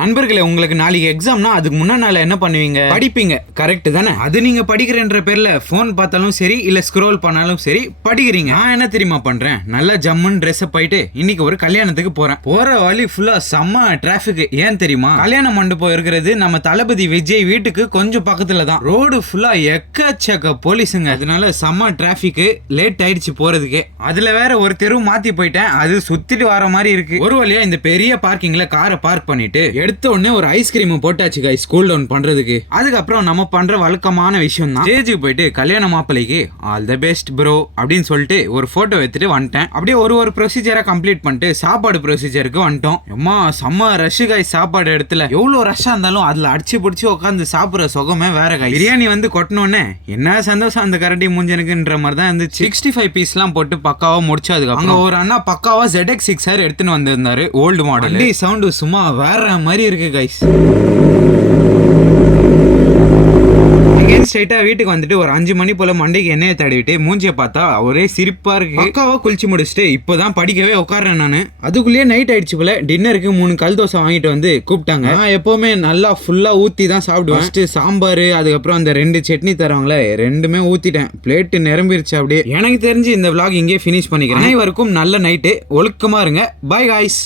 நண்பர்களே, உங்களுக்கு நாளைக்கு எக்ஸாம்னா அதுக்கு முன்னா நாள் என்ன பண்ணுவீங்க? படிப்பீங்க. கரெக்ட் தானே? அது நீங்க படிக்கிறன்ற பேர்ல போன் பார்த்தாலும் சரி இல்ல ஸ்க்ரோல் பண்ணாலும் சரி படிக்கிறீங்க. நான் என்ன தெரியுமா பண்றேன்? நல்ல ஜம்முன்னு ட்ரெஸ் போயிட்டு இன்னைக்கு ஒரு கல்யாணத்துக்கு போறேன். போற வழி ஃபுல்லா செம்ம டிராபிக். ஏன் தெரியுமா? கல்யாண மண்டபம் இருக்கிறது நம்ம தளபதி விஜய் வீட்டுக்கு கொஞ்சம் பக்கத்துல தான். ரோடு ஃபுல்லா எக்கச்சக்க போலீஸுங்க. அதனால செம்ம டிராபிக். லேட் ஆயிடுச்சு போறதுக்கு. அதுல வேற ஒரு தெரு மாத்தி போயிட்டேன். அது சுத்திட்டு வர மாதிரி இருக்கு. ஒரு வழியா இந்த பெரிய பார்க்கிங்ல காரை பார்க் பண்ணிட்டு எடுத்த உடனே ஒரு ஐஸ்கிரீம் போட்டாச்சு கைஸ், கூல் டவுன் பண்றதுக்கு. அதுக்கப்புறம் நம்ம பண்ற வழக்கமான விஷயம் தான், ஸ்டேஜுக்கு போயிட்டு கல்யாண மாப்பிள்ளைக்கு ஆல் தி பெஸ்ட் ப்ரோ அப்படின்னு சொல்லிட்டு ஒரு போட்டோ எடுத்துட்டு வந்துட்டேன். அப்படியே ஒரு ப்ரொசீஜரா கம்ப்ளீட் பண்ணிட்டு சாப்பாடு ப்ரொசீஜருக்கு வந்துட்டோம். அம்மா செம்ம ரஷ் கைஸ். சாப்பாடு இடத்துல எவ்வளவு ரஷ்ஷா இருந்தாலும் அதுல அடிச்சு பிடிச்சி உட்காந்து சாப்பிடுற சுகமே வேற கைஸ். பிரியாணி வந்து கொட்டினோடனே என்ன சந்தோஷம் அந்த கரண்டி மூஞ்சனுக்குன்ற மாதிரி தான் இருந்துச்சு. 65 பீஸ் எல்லாம் போட்டு பக்காவா முடிச்சு அங்க ஒரு அண்ணா பக்காவா ZX6R எடுத்துன்னு வந்திருந்தாரு, ஓல்டு மாடல். சவுண்ட் சும்மா வேற மாதிரி இருக்கு கைஸ். ஸ்ட்ரைட்டா வீட்டுக்கு வந்துட்டு ஒரு 5 மணி போல மண்டைக்கு எண்ணெயை தடவிட்டு மூஞ்சியை பார்த்தா ஒரே சிரிப்பா இருக்கு. அக்காவா குளிச்சு முடிச்சுட்டு இப்பதான் படிக்கவே உட்கார்றேன் நானு. அதுக்குள்ளேயே நைட் ஆயிடுச்சு போல. டின்னருக்கு 3 கல் தோசை வாங்கிட்டு வந்து கூப்பிட்டாங்க. நான் எப்பவுமே நல்லா ஃபுல்லா ஊத்தி தான் சாப்பிடுவேன். ஃபர்ஸ்ட் சாம்பார், அதுக்கப்புறம் அந்த 2 சட்னி தருவாங்களே, ரெண்டுமே ஊத்திட்டேன். பிளேட் நிரம்பிருச்சு அப்படியே. எனக்கு தெரிஞ்சு இந்த vlog இங்கே ஃபினிஷ் பண்ணிக்கிறேன். அனைவருக்கும் நல்ல நைட்டு. ஒழுக்கமா இருங்க. By guys.